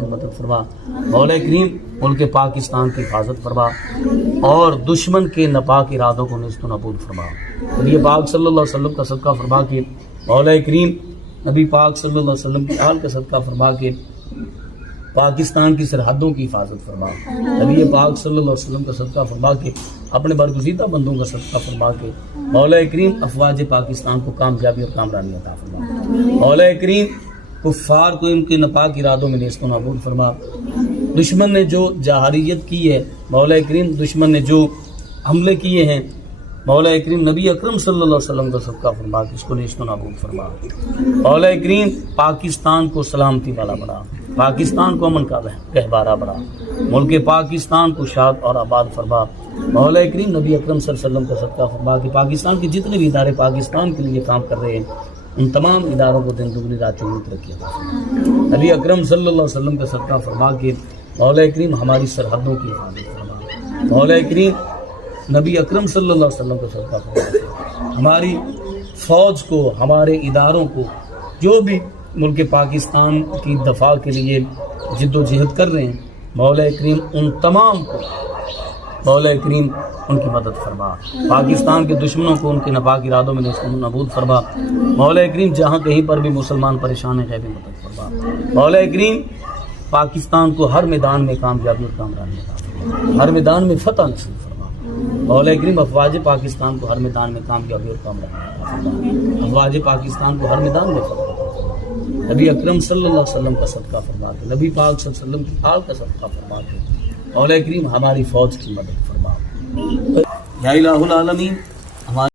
کی مدد فرما، مولا کریم ملک پاکستان کی حفاظت فرما اور دشمن کے ناپاک ارادوں کو نیست و نابود فرما۔ نبی پاک صلی اللہ علیہ وسلم کا صدقہ فرما کے مولا کریم نبی پاک صلی اللہ علیہ وسلم کے آل کا صدقہ فرما کے پاکستان کی سرحدوں کی حفاظت فرما۔ نبی پاک صلی اللہ علیہ وسلم کا صدقہ فرما کے اپنے برگزیدہ بندوں کا صدقہ فرما کے مولا کریم افواج پاکستان کو کامیابی اور کامرانی عطا فرما۔ مولا کریم کفار کو ان کے ناپاک ارادوں میں نیست و نابود فرما۔ دشمن نے جو جہاریت کی ہے مولا کریم، دشمن نے جو حملے کیے ہیں مولا کریم نبی اکرم صلی اللہ علیہ وسلم کا صدقہ فرما کہ اس کو نیست و نابود فرما۔ مولا کریم پاکستان کو سلامتی والا بنا، پاکستان کو امن کا گہوارہ بنا، ملک پاکستان کو شاد اور آباد فرما۔ مولا کریم نبی اکرم صلی اللہ علیہ وسلم کا صدقہ فرما کہ پاکستان کے جتنے بھی ادارے پاکستان کے لیے کام کر رہے ہیں ان تمام اداروں کو دن دگنی رات چوگنی ترقی عطا فرما۔ نبی اکرم صلی اللہ علیہ وسلم کا صدقہ فرما کے مولا کریم ہماری سرحدوں کی حفاظت فرما۔ مولا کریم نبی اکرم صلی اللہ علیہ وسلم کا صدقہ فرما کے ہماری فوج کو، ہمارے اداروں کو، جو بھی ملک پاکستان کی دفاع کے لیے جد و جہد کر رہے ہیں مولا کریم ان تمام کو مولا کریم ان کی مدد فرما۔ پاکستان کے دشمنوں کو ان کے ناپاک ارادوں میں نیست و نابود فرما۔ مولا کریم جہاں کہیں پر بھی مسلمان پریشان ہیں غیبی مدد فرما۔ مولا کریم پاکستان کو ہر میدان میں کامیابی اور کامرانی عطا فرما، ہر میدان میں فتح نصیب فرما۔ مولا کریم افواج پاکستان کو ہر میدان میں کامیابی اور کامرانی عطا فرما، افواج پاکستان کو ہر میدان میں فتح فرما۔ نبی اکرم صلی اللہ علیہ وسلم کا صدقہ فرما کے نبی پاک صلی اللہ علیہ وسلم کی آل کا صدقہ فرما کے مولا کریم ہماری فوج کی مدد فرما۔ یا الہ العالمین